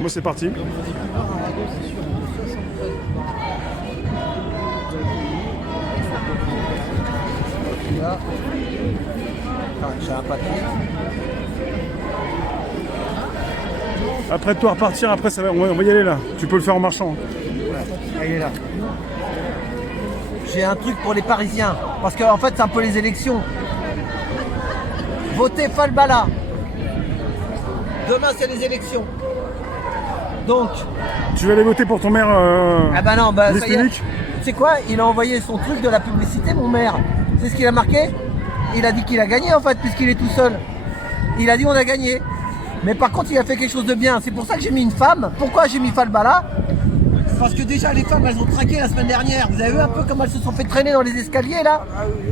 Moi c'est parti. Là. J'ai un papier. Après de toi repartir, après ça va, on va y aller là. Tu peux le faire en marchant. Elle est là. J'ai un truc pour les Parisiens. Parce qu'en fait, c'est un peu les élections. Votez Falbala. Demain, c'est les élections. Donc. Tu vas aller voter pour ton maire Ah bah non, bah liste ça y est. unique. Tu sais quoi? Il a envoyé son truc de la publicité, mon maire. C'est ce qu'il a marqué? Il a dit qu'il a gagné en fait, puisqu'il est tout seul. Il a dit on a gagné. Mais par contre, il a fait quelque chose de bien. C'est pour ça que j'ai mis une femme. Pourquoi j'ai mis Falbala? Parce que déjà, les femmes, elles ont trinqué la semaine dernière. Vous avez vu un peu comment elles se sont fait traîner dans les escaliers, là?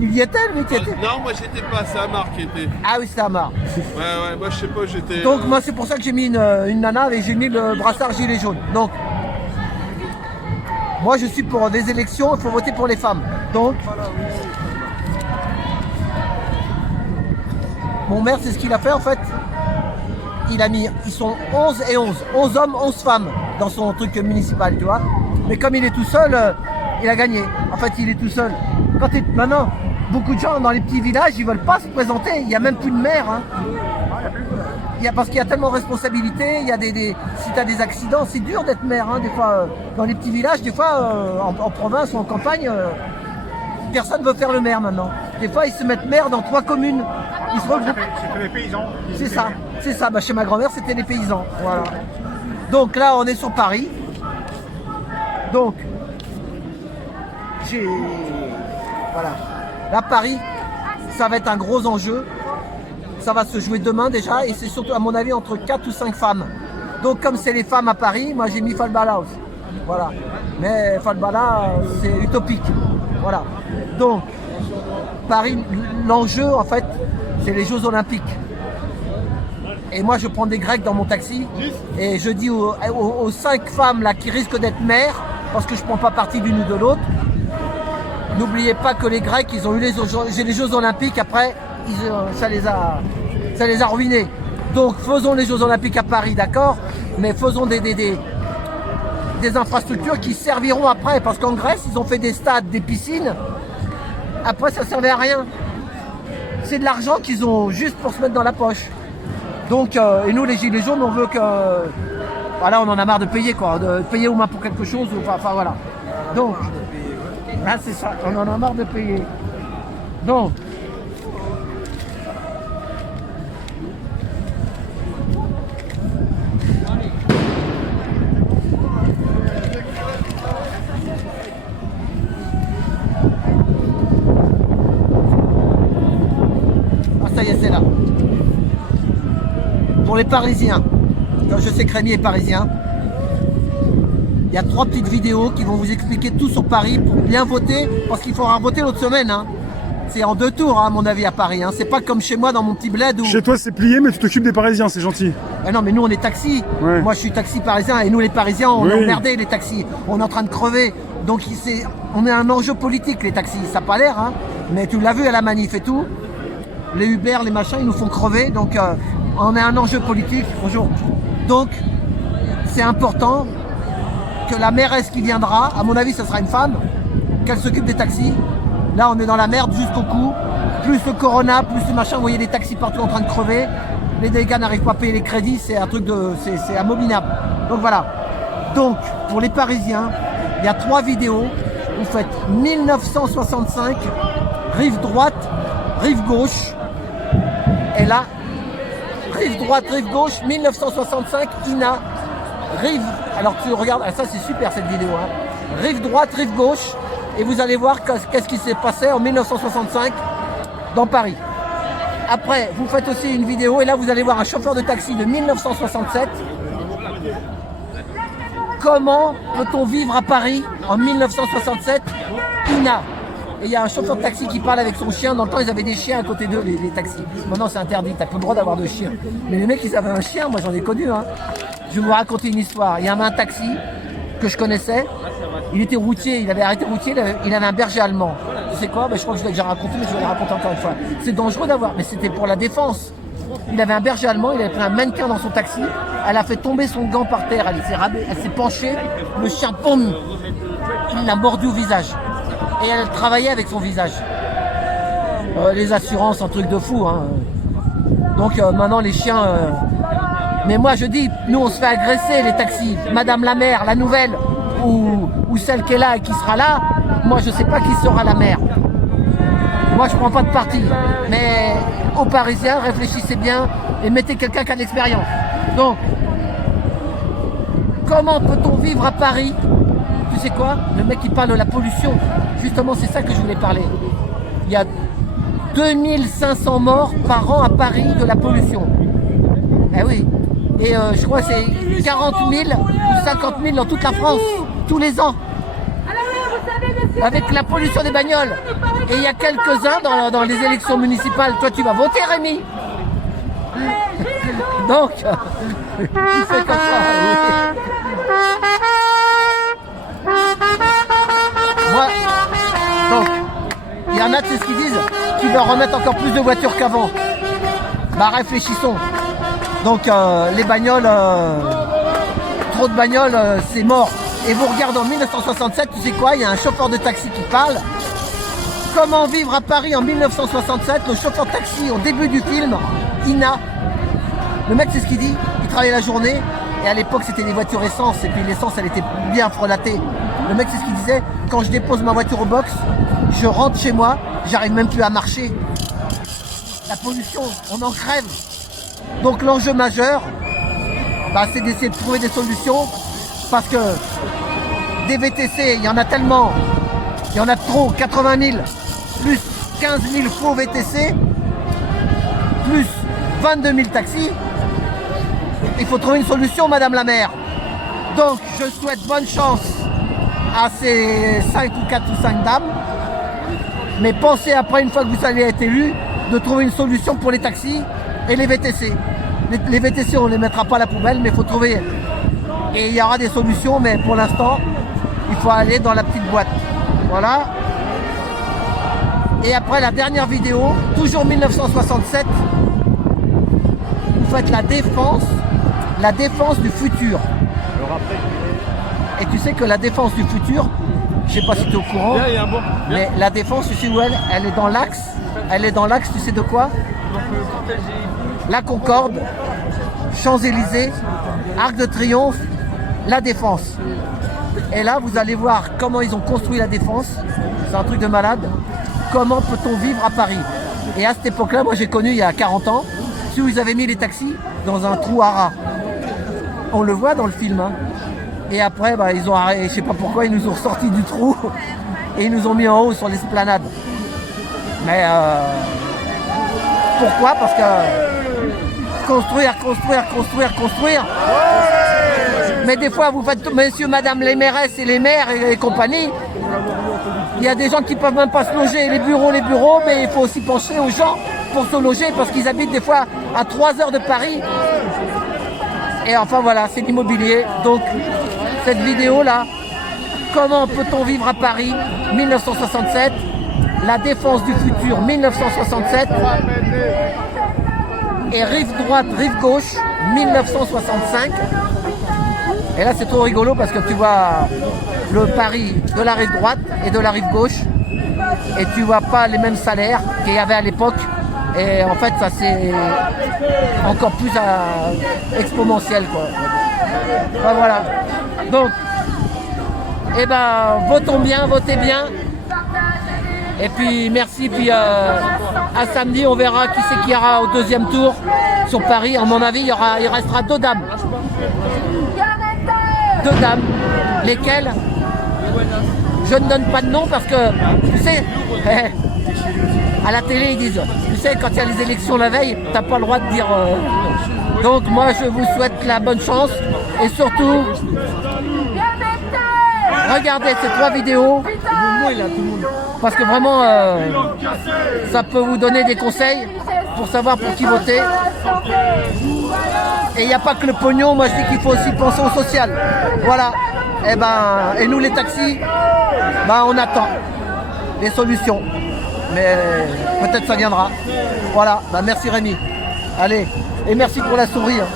Il y était, lui, qui était. Non, moi j'étais pas, c'est Amar qui était. Ah oui, c'était Amar. Ouais, moi je sais pas, j'étais. Donc, moi, c'est pour ça que j'ai mis une nana et j'ai mis le brassard gilet jaune. Donc, moi, je suis pour des élections, il faut voter pour les femmes. Donc, mon maire, c'est ce qu'il a fait, en fait. Il a mis, ils sont 11 et 11. 11 hommes, 11 femmes dans son truc municipal, tu vois. Mais comme il est tout seul, il a gagné. En fait, il est tout seul. Maintenant, beaucoup de gens dans les petits villages, ils veulent pas se présenter. Il n'y a même plus de maire. Hein. Parce qu'il y a tellement de responsabilités. Il y a si tu as des accidents, c'est dur d'être maire. Hein, des fois, dans les petits villages, des fois, en province ou en campagne, personne ne veut faire le maire maintenant. Des fois, ils se mettent maire dans 3 communes. Ils se regroupent. C'était les paysans. C'est ça. Bah, chez ma grand-mère, c'était les paysans. Voilà. Donc là, on est sur Paris. Donc, voilà. Là, Paris, ça va être un gros enjeu. Ça va se jouer demain déjà. Et c'est surtout, à mon avis, entre 4 ou 5 femmes. Donc, comme c'est les femmes à Paris, moi, j'ai mis Falbala aussi. Voilà. Mais Falbala, c'est utopique. Voilà. Donc, Paris, l'enjeu, en fait, c'est les Jeux Olympiques. Et moi, je prends des Grecs dans mon taxi et je dis aux 5 femmes là qui risquent d'être mères, parce que je ne prends pas parti d'une ou de l'autre, n'oubliez pas que les Grecs, ils ont eu les Jeux Olympiques, après, ça les a ruinés. Donc, faisons les Jeux Olympiques à Paris, d'accord, mais faisons des infrastructures qui serviront après, parce qu'en Grèce, ils ont fait des stades, des piscines, après, ça ne servait à rien. C'est de l'argent qu'ils ont juste pour se mettre dans la poche. Donc, et nous les gilets jaunes, on veut que... Voilà, on en a marre de payer quoi, de payer aux mains pour quelque chose, enfin voilà. Donc, là c'est ça, on en a marre de payer. Donc, ça y est, c'est là. Pour les Parisiens, comme je sais que Rémi est parisien, il y a 3 petites vidéos qui vont vous expliquer tout sur Paris pour bien voter, parce qu'il faudra voter l'autre semaine. Hein. C'est en 2 tours, hein, à mon avis, à Paris. Hein. C'est pas comme chez moi dans mon petit bled où... Chez toi c'est plié, mais tu t'occupes des Parisiens, c'est gentil. Ah non, mais nous on est taxi. Ouais. Moi je suis taxi parisien et nous les Parisiens, on est emmerdés les taxis. On est en train de crever. Donc on est un enjeu politique les taxis. Ça n'a pas l'air, hein. Mais tu l'as vu à la manif et tout. Les Uber, les machins, ils nous font crever. Donc on est un enjeu politique. Bonjour. Donc c'est important que la mairesse qui viendra, à mon avis ce sera une femme, qu'elle s'occupe des taxis. Là on est dans la merde jusqu'au cou. Plus le corona, plus le machin, vous voyez les taxis partout en train de crever. Les dégâts n'arrivent pas à payer les crédits, c'est un truc de. C'est abominable. Donc voilà. Donc, pour les Parisiens, il y a 3 vidéos. Vous faites 1965, rive droite, rive gauche. Et là, rive droite, rive gauche, 1965, INA, rive. Alors tu regardes, ça c'est super cette vidéo. Hein. Rive droite, rive gauche. Et vous allez voir qu'est-ce qui s'est passé en 1965 dans Paris. Après, vous faites aussi une vidéo et là vous allez voir un chauffeur de taxi de 1967. Comment peut-on vivre à Paris en 1967? INA. Et il y a un chauffeur de taxi qui parle avec son chien. Dans le temps, ils avaient des chiens à côté d'eux, les taxis. Maintenant, c'est interdit. T'as plus le droit d'avoir de chien. Mais les mecs, ils avaient un chien. Moi, j'en ai connu. Hein. Je vais vous raconter une histoire. Il y avait un taxi que je connaissais. Il était routier. Il avait arrêté routier. Il avait un berger allemand. Tu sais quoi? Je crois que je l'ai déjà raconté, mais je vais le raconter encore une fois. C'est dangereux d'avoir. Mais c'était pour la défense. Il avait un berger allemand. Il avait pris un mannequin dans son taxi. Elle a fait tomber son gant par terre, elle s'est penchée, le chien, boum, il l'a mordu au visage. Et elle travaillait avec son visage. Les assurances, un truc de fou. Hein. Donc maintenant les chiens... Mais moi je dis, nous on se fait agresser les taxis. Madame la maire, la nouvelle, ou celle qui est là et qui sera là, moi je sais pas qui sera la maire. Moi je prends pas de parti. Mais aux Parisiens, réfléchissez bien et mettez quelqu'un qui a de l'expérience. Donc, comment peut-on vivre à Paris? Tu sais quoi? Le mec qui parle de la pollution, justement c'est ça que je voulais parler. Il y a 2500 morts par an à Paris de la pollution. Eh oui. Et je crois que c'est 40 000 ou 50 000 dans toute la France, tous les ans. Avec la pollution des bagnoles. Et il y a quelques-uns dans les élections municipales. Toi, tu vas voter, Rémi? Donc, il fait comme ça. Moi, donc, il y en a, tu sais ce qu'ils disent, qui veulent remettre encore plus de voitures qu'avant. Bah, réfléchissons. Donc, les bagnoles, trop de bagnoles, c'est mort. Et vous regardez en 1967, tu sais quoi, il y a un chauffeur de taxi qui parle. Comment vivre à Paris en 1967? Le chauffeur de taxi, au début du film, Ina. Le mec, c'est ce qu'il dit. Il travaillait la journée. Et à l'époque, c'était des voitures essence. Et puis l'essence, elle était bien frelatée. Le mec, c'est ce qu'il disait. Quand je dépose ma voiture au box, je rentre chez moi. J'arrive même plus à marcher. La pollution, on en crève. Donc l'enjeu majeur, bah, c'est d'essayer de trouver des solutions. Parce que des VTC, il y en a tellement. Il y en a trop. 80 000. Plus 15 000 faux VTC. Plus 22 000 taxis. Il faut trouver une solution, Madame la maire. Donc, je souhaite bonne chance à ces 4 ou 5 dames. Mais pensez après, une fois que vous allez être élu, de trouver une solution pour les taxis et les VTC. Les VTC, on ne les mettra pas à la poubelle, mais il faut trouver. Et il y aura des solutions, mais pour l'instant, il faut aller dans la petite boîte. Voilà. Et après la dernière vidéo, toujours 1967, vous faites la défense du futur. Et tu sais que la défense du futur, je sais pas si tu es au courant, mais la défense, tu sais où elle est dans l'axe. Elle est dans l'axe, tu sais de quoi? La Concorde, Champs-Élysées, Arc de Triomphe, la Défense. Et là, vous allez voir comment ils ont construit la Défense. C'est un truc de malade. Comment peut-on vivre à Paris? Et à cette époque-là, moi j'ai connu il y a 40 ans, si vous avez mis les taxis dans un trou à rats. On le voit dans le film. Hein. Et après, bah, ils ont arrêté, je sais pas pourquoi, ils nous ont sortis du trou et ils nous ont mis en haut sur l'esplanade. Mais pourquoi? Parce que construire. Mais des fois, vous faites, messieurs, madame, les mairesses et les maires et compagnie, il y a des gens qui peuvent même pas se loger, les bureaux, mais il faut aussi penser aux gens pour se loger parce qu'ils habitent des fois à 3 heures de Paris. Et enfin voilà, c'est l'immobilier. Donc, cette vidéo-là, comment peut-on vivre à Paris, 1967, la défense du futur, 1967, et rive droite, rive gauche, 1965. Et là, c'est trop rigolo parce que tu vois le Paris de la rive droite et de la rive gauche. Et tu vois pas les mêmes salaires qu'il y avait à l'époque. Et en fait, ça c'est encore plus exponentiel, quoi. Enfin, voilà. Donc, eh ben, votons bien, votez bien. Et puis, merci. Puis, à samedi, on verra qui c'est qui ira au deuxième tour sur Paris. À mon avis, il restera 2 dames. 2 dames. Lesquelles? Je ne donne pas de nom parce que, tu sais, à la télé, ils disent, tu sais, quand il y a les élections la veille, t'as pas le droit de dire... Donc, moi, je vous souhaite la bonne chance. Et surtout, regardez ces 3 vidéos. Parce que vraiment, ça peut vous donner des conseils pour savoir pour qui voter. Et il n'y a pas que le pognon, moi je dis qu'il faut aussi penser au social. Voilà. Et nous les taxis, on attend des solutions. Mais peut-être ça viendra. Voilà, merci Rémi. Allez, et merci pour la souris. Hein.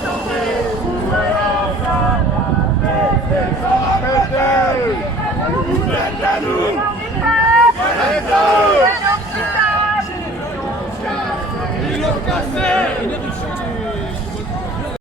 Une éruption